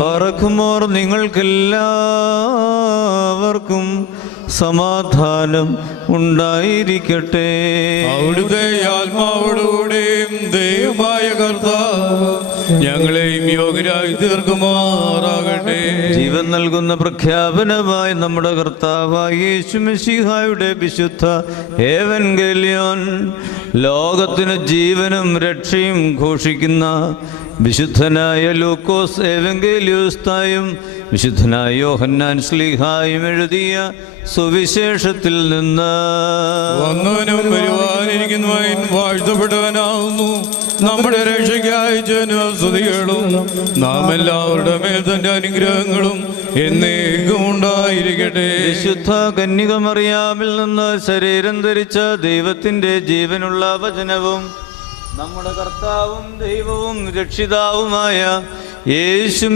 ബറക്കുമോർ നിങ്ങൾക്കെല്ലാവർക്കും സമാധാനം ഉണ്ടായിരിക്കട്ടെ. അവിടുത്തെ ആത്മാവോടുകൂടെയും ദൈവമായ കർത്താവ് ഞങ്ങളെയും യോഗ്യരായി തീർക്കുമാറാകട്ടെ. ജീവൻ നൽകുന്ന പ്രഖ്യാപനമായി നമ്മുടെ കർത്താവായ യേശു മിശിഹായുടെ വിശുദ്ധ ഏവൻഗേലിയോൻ ലോകത്തിന് ജീവനും രക്ഷയും ഘോഷിക്കുന്ന വിശുദ്ധനായ ലൂക്കോസ് ഏവൻഗേലിയോസ്തായും വിശുദ്ധനായ യോഹന്നാൻ ശ്ലീഹായും എഴുതിയ സുവിശേഷത്തിൽ നിന്ന് വന്നവനും വരുവാനിരിക്കുന്നവൻ വാഴ്ത്തപ്പെട്ടവനാവുന്നു. നമ്മുടെ രക്ഷയ്ക്കായി ജനസ്തുതികളും നാം എല്ലാവരുടെ മേൽ തന്റെ അനുഗ്രഹങ്ങളും എന്നേക്കും ഉണ്ടായിരിക്കട്ടെ. വിശുദ്ധ കന്യക മറിയാമിൽ നിന്ന് ശരീരം ധരിച്ച ദൈവത്തിന്റെ ജീവനുള്ള വചനവും നമ്മുടെ കർത്താവും ദൈവവും രക്ഷിതാവുമായ യേശു